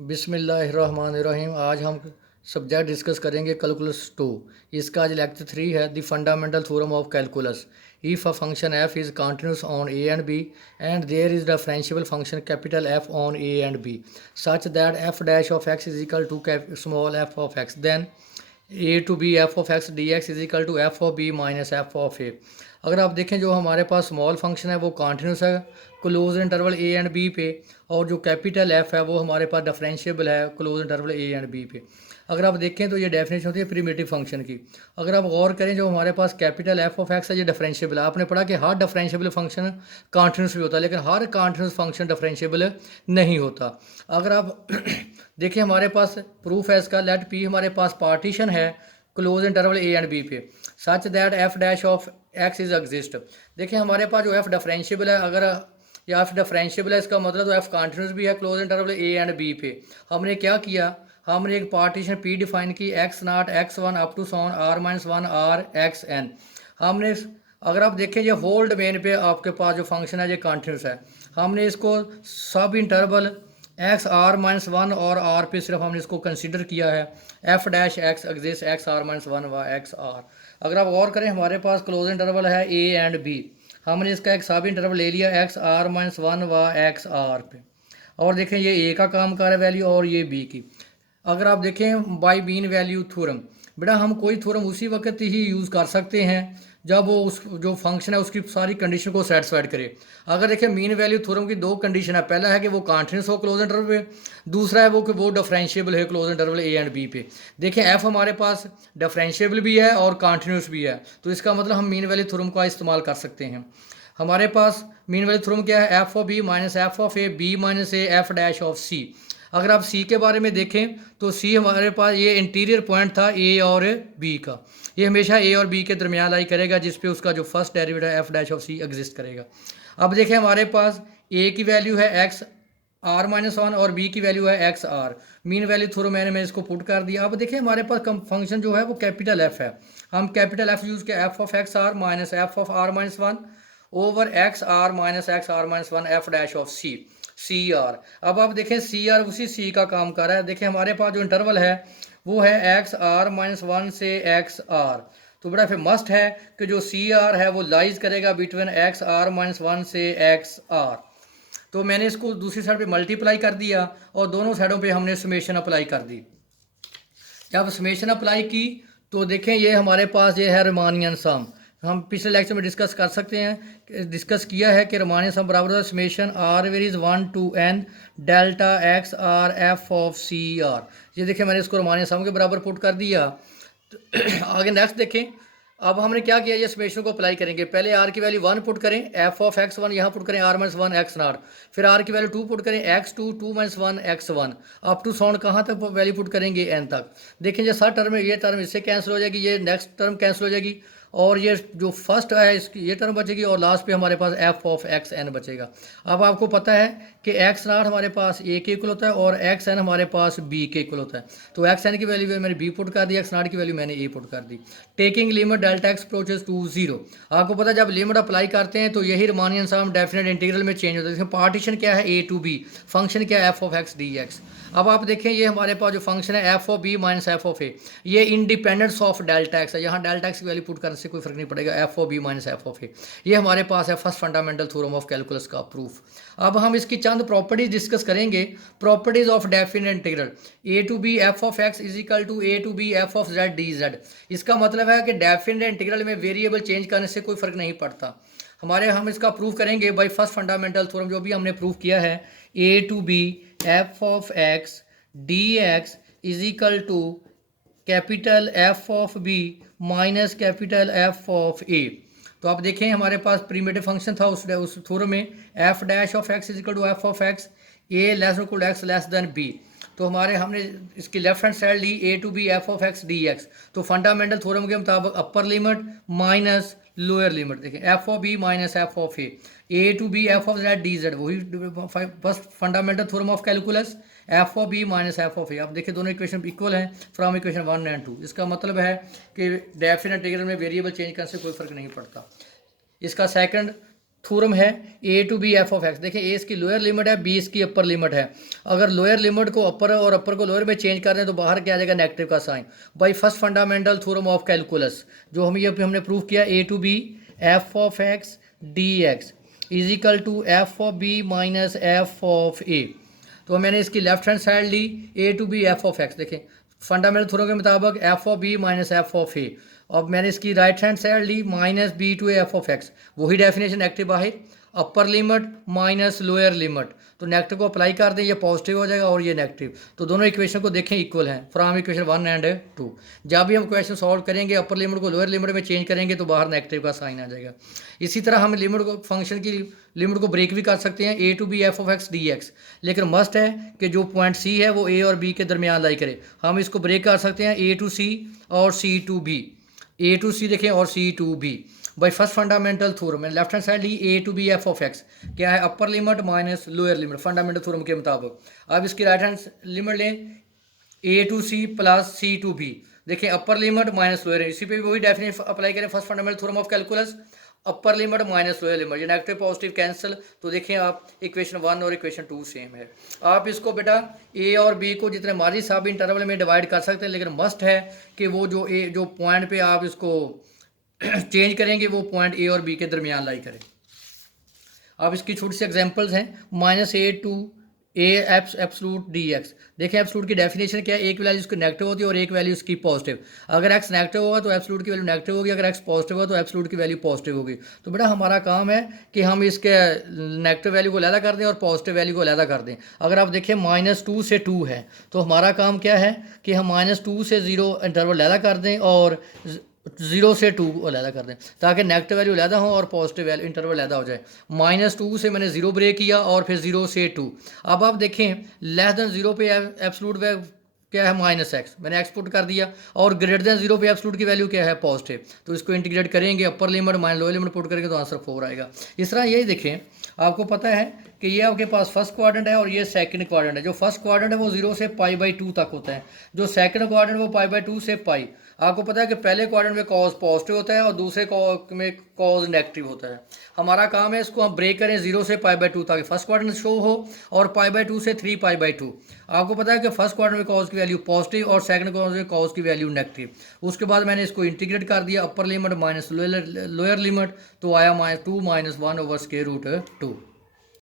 बिस्मिल्लाहिर्रहमानिर्रहीम। आज हम सब्जेक्ट डिस्कस करेंगे कैलकुलस 2। इसका आज लेक्चर 3 है the fundamental theorem of calculus. If a function F is continuous on A and B and there is differentiable function capital F on A and B such that F dash of x is equal to small F of X then A to B F of X D X is equal to F of B minus F of A. अगर आप देखें जो हमारे पास small function है वो continuous है close interval A and B पे, और जो कैपिटल एफ है वो हमारे पास डिफरेंशिएबल है close interval A and B पे। अगर आप देखें तो ये डेफिनेशन होती है प्रिमिटिव फंक्शन की। अगर आप गौर करें जो हमारे पास कैपिटल एफ ऑफ एक्स है ये डिफरेंशिएबल है। आपने पढ़ा कि हर डिफरेंशिएबल फंक्शन कॉन्टिन्यूस भी होता है, लेकिन हर कॉन्टिन्यूस फंक्शन डिफरेंशिएबल नहीं होता। अगर आप देखिए हमारे पास प्रूफ है इसका, लेट पी हमारे पास पार्टीशन है close interval A and B पे such that F dash of x is exist. देखिए हमारे पास जो एफ डिफरेंशिएबल है, अगर या एफ डिफरेंशिएबल है इसका मतलब तो एफ कॉन्टिन्यूस भी है close interval A and B पे। हमने क्या किया, हमने एक पार्टीशन पी डिफाइन की x naught x one up to सॉन r minus one r x n. हमने अगर आप देखें ये होल डोमेन पे आपके पास जो फंक्शन है ये कॉन्टिन्यूस है। हमने इसको सब interval x r minus one और आर पे सिर्फ हमने इसको कंसिडर किया है F dash x exist x r minus one व एक्स आर। अगर आप गौर करें हमारे पास क्लोज इंटरवल है ए एंड बी, हमने इसका एक सब इंटरवल ले लिया एक्स आर माइनस वन व एक्स आर पे, और देखें ये ए का काम कर रहा है वैल्यू और ये बी की। अगर आप देखें बाई मीन वैल्यू थ्योरम, बेटा हम कोई थ्योरम उसी वक्त ही यूज़ कर सकते हैं जब वो उस जो फंक्शन है उसकी सारी कंडीशन को सेटिस्फाइड करे। अगर देखिए मीन वैल्यू थ्योरम की दो कंडीशन है, पहला है कि वो कॉन्टिन्यूस हो क्लोज इंटरवल पे, दूसरा है वो कि वो डिफरेंशिएबल है close interval A and B पे। देखें एफ हमारे पास डिफरेंशिएबल भी है और कॉन्टिन्यूस भी है, तो इसका मतलब हम मीन वैल्यू थ्योरम का इस्तेमाल कर सकते हैं। हमारे पास मीन वैल्यू थ्योरम क्या है, F of B minus F of A B minus A F dash of C. अगर आप सी के बारे में देखें तो सी हमारे पास ये इंटीरियर पॉइंट था ए और बी का, ये हमेशा ए और बी के दरमियान लाई करेगा जिस पे उसका जो फर्स्ट डेरिवेटिव है F dash of c exist करेगा। अब देखें हमारे पास ए की वैल्यू है एक्स आर माइनस वन और बी की वैल्यू है x r. Mean value theorem मैं इसको पुट कर दिया। अब देखिए हमारे पास फंक्शन जो है वो कैपिटल एफ है, हम कैपिटल एफ यूज़ किया f of x r minus F of r minus one over x r minus one f dash of c c r. अब आप देखें सी आर उसी सी का काम कर रहा है। देखिए हमारे पास जो इंटरवल है वो है एक्स आर माइनस वन से एक्स आर, तो बड़ा फिर मस्ट है कि जो सी आर है वो लाइज करेगा between x r minus one से एक्स आर। तो मैंने इसको दूसरी साइड पे मल्टीप्लाई कर दिया और दोनों साइडों पे हमने समेशन अप्लाई कर दी। जब समेशन अप्लाई की तो देखें ये हमारे पास ये है रिमानियन सम। हम पिछले लेक्चर में डिस्कस किया है कि रिमानियन सम बराबर है summation r varies one two n delta x r f of c r. ये देखें मैंने इसको रिमानियन सम के बराबर पुट कर दिया। तो आगे नेक्स्ट देखें, अब हमने क्या किया, ये समेशन को अप्लाई करेंगे। पहले आर की वैल्यू वन पुट करें, एफ ऑफ एक्स वन यहाँ पुट करें r minus one x naught, फिर आर की वैल्यू टू पुट करें x two two minus one x one, up to sound कहाँ तक वैल्यू पुट करेंगे एन तक। देखें ये सर टर्म है, ये टर्म इससे कैंसिल हो जाएगी, ये नेक्स्ट टर्म कैंसिल हो जाएगी, और ये जो फर्स्ट है इसकी ये टर्म बचेगी, और लास्ट पे हमारे पास एफ ऑफ एक्स एन बचेगा। अब आपको पता है कि एक्स नॉट हमारे पास ए के इक्वल होता है और एक्स एन हमारे पास बी के इक्वल होता है, तो एक्स एन की वैल्यू मैंने बी पुट कर दी, एक्स नॉट की वैल्यू मैंने ए पुट कर दी। Taking limit delta X approaches to zero. आपको पता है जब लिमिट अप्लाई करते हैं तो यही रिमानियन सम डेफिनेट इंटीग्रल में चेंज होता है। इसमें पार्टीशन क्या है ए टू बी, फंक्शन क्या है F of X D X. अब आप देखें ये हमारे पास जो फंक्शन है F of B minus F of A, ये इंडिपेंडेंस ऑफ डेल्टा एक्स है। यहाँ डेल्टा एक्स की वैल्यू पुट करने से कोई फर्क नहीं पड़ेगा, F of B minus F of A. ये हमारे पास है first fundamental theorem of calculus का प्रूफ। अब हम इसकी चंद प्रॉपर्टीज डिस्कस करेंगे। Properties of definite integral a to B F of x is equal to a to B F of Z D z. इसका मतलब है कि डेफिनेट इंटीग्रल में वेरिएबल चेंज करने से कोई फर्क नहीं पड़ता। हम इसका प्रूफ करेंगे बाई फर्स्ट फंडामेंटल थ्योरम जो भी हमने प्रूफ किया है, A to B F of X D X is equal to capital F of B minus capital F of A. तो आप देखें हमारे पास प्रीमेटिव फंक्शन था उस थ्योरम में, F dash of x is equal to F of X A less equal X less than B. तो हमने इसकी लेफ्ट हैंड साइड ली A to B F of X D X. तो fundamental theorem के मुताबिक upper limit minus lower limit, देखें F of B minus F of A to B F of Z D Z, वही first fundamental theorem of calculus, F of B minus F of a. आप देखिए दोनों equation equal हैं from equation one and two. इसका मतलब है कि definite integral में वेरिएबल चेंज करने से कोई फर्क नहीं पड़ता। इसका सेकंड थ्योरम है A to B F of X. देखिए ए इसकी लोअर लिमिट है, बी इसकी अपर लिमिट है। अगर लोअर लिमिट को अपर और अपर को लोअर में चेंज कर दें तो बाहर क्या आ जाएगा, नेगेटिव का sign. By first fundamental theorem of calculus, जो हम ये हमने प्रूव किया, A to B F of X D X is equal to F of B minus F of A. तो मैंने इसकी लेफ्ट हैंड साइड ली A to B F of X. देखें फंडामेंटल थ्योरम के मुताबिक F of B minus F of A. अब मैंने इसकी राइट हैंड साइड ली minus B to F of x, वही डेफिनेशन एक्टिव बाहर, अपर लिमिट माइनस लोअर लिमिट। तो नेगेटिव को अप्लाई कर दें, ये पॉजिटिव हो जाएगा और ये नेगेटिव। तो दोनों इक्वेशन को देखें इक्वल हैं फ्रॉम इक्वेशन 1 एंड 2। जब भी हम क्वेश्चन सॉल्व करेंगे अपर लिमिट को लोअर लिमिट में चेंज करेंगे तो बाहर नेगेटिव का साइन आ जाएगा। इसी तरह हम लिमिट को फंक्शन की लिमिट को ब्रेक भी कर सकते हैं, A to B F of X D X. लेकिन मस्ट है कि जो पॉइंट सी है वो ए और बी के दरमियान लाई करे। हम इसको ब्रेक कर सकते हैं ए टू सी और C to B, A to C देखें और C to B. By first fundamental theorem मैंने लेफ्ट हैंड साइड ली A to B F of X, क्या है upper limit minus lower limit fundamental theorem के मुताबिक। अब इसकी राइट हैंड लिमिट लें A to C plus C to B. देखिए अपर लिमिट माइनस लोअर, इसी पे भी वही डेफिनेशन अप्लाई करें first fundamental theorem of calculus, upper limit minus lower limit, ये नेगेटिव पॉजिटिव कैंसिल। तो देखिए आप इक्वेशन 1 और इक्वेशन 2 सेम है। आप इसको बेटा ए और बी को जितने मर्जी साहब इंटरवल में डिवाइड कर सकते हैं, लेकिन मस्ट है कि वो जो पॉइंट पे आप इसको चेंज करेंगे वो पॉइंट ए और बी के दरमियान लाई करें। अब इसकी छोटी सी एग्जांपल्स हैं, minus a to a absolute d x. देखें एब्सलूट की डेफिनेशन क्या है, एक वैल्यू उसकी नेगेटिव होती है और एक वैल्यू उसकी पॉजिटिव। अगर एक्स नेगेटिव होगा तो एब्सलूट की वैल्यू नेगेटिव होगी, अगर एक्स पॉजिटिव होगा तो एब्सलूट की वैल्यू पॉजिटिव होगी। तो बेटा हमारा काम है कि हम इसके नेगेटिव वैल्यू को अलहदा कर दें और पॉजिटिव वैल्यू को अलहदा कर दें। अगर आप देखें -2 से 2 है तो हमारा काम क्या है कि हम -2 से 0 इंटरवल अलहदा कर दें और 0 से 2 को अलहदा कर दें, ताकि नेगेटिव वैल्यू अलहदा हो और पॉजिटिव वैल्यू इंटरवल अलहदा हो जाए। -2 से मैंने 0 ब्रेक किया और फिर 0 से 2। अब आप देखें लेस देन 0 पे एब्सलूट क्या है -x, मैंने एक्स पुट कर दिया, और ग्रेटर देन 0 पे एब्सलूट की वैल्यू क्या है, पॉजिटिव। तो इसको इंटीग्रेट करेंगे, अपर limit minus lower limit put करेंगे तो आंसर 4 आएगा। इस तरह यही देखें, आपको पता है कि ये आपके पास फर्स्ट क्वाड्रेंट है और ये सेकंड क्वाड्रेंट है। जो फर्स्ट क्वाड्रेंट है वो 0 से π/2 तक होता है, जो सेकंड क्वाड्रेंट वो π/2 से π। आपको पता है कि पहले क्वाड्रेंट में कॉज पॉजिटिव होता है और दूसरे में कॉज नेगेटिव होता है। हमारा काम है इसको हम ब्रेक करें 0 से π/2 ताकि फर्स्ट क्वाड्रेंट शो हो और π/2 से 3π/2। आपको पता है कि फर्स्ट क्वाड्रेंट में कॉज की वैल्यू पॉजिटिव और सेकंड क्वाड्रेंट में कॉज की वैल्यू नेगेटिव। उसके बाद मैंने इसको इंटीग्रेट कर दिया, अपर लिमिट माइनस लोअर लिमिट, तो आया -2 - 1/√2।